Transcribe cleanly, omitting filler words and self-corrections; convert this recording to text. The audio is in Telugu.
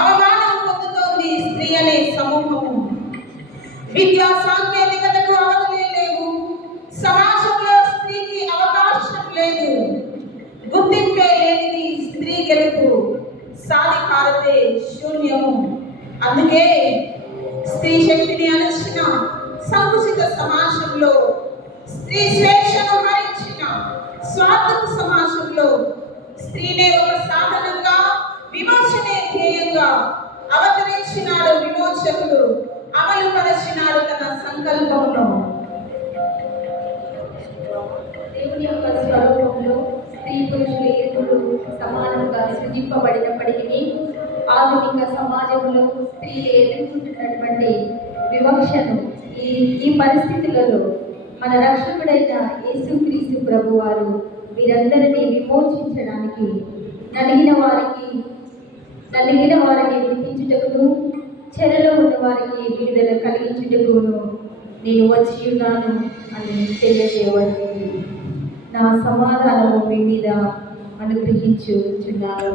అవమానం పొందుతోంది స్త్రీ అనే సమూహము. విద్యా సాంకేతికతకు అవధులే లేవు. సమాజంలో స్త్రీకి అవకాశం లేదు. గుర్తింపే లేనిది స్త్రీ గెలుపు, సాధికారతే శూన్యము. అందుకే స్త్రీ శక్తిని అణచిన సంకుచిత సమాజంలో, స్త్రీ స్వేచ్ఛను హరించిన స్వార్థపు సమాజంలో స్త్రీనే ఒక సాధనంగా, విమోచనే ధ్యేయంగా అవతరించినాడు విమోచకుడు, అమలు పరచినాడు తన సంకల్పంలో. దేవుని యొక్క స్వరూపంలో స్త్రీ పురుషులు ఇరువురు సమానంగా సృజింపబడినప్పటికీ ఆధునిక సమాజంలో స్త్రీలు ఎదుర్కొంటున్నటువంటి వివక్షను ఈ పరిస్థితులలో మన రక్షకుడైన యేసుక్రీస్తు ప్రభువారు వీరందరినీ విమోచించడానికి నలిగిన వారిని గుర్తించుటకును, చెరలో ఉన్న వారికి విడుదల కలిగించుటకును నేను వచ్చి ఉన్నాను అని తెలియజేయబడింది. నా సమాధానము మీ మీద అనుగ్రహించుచున్నాను.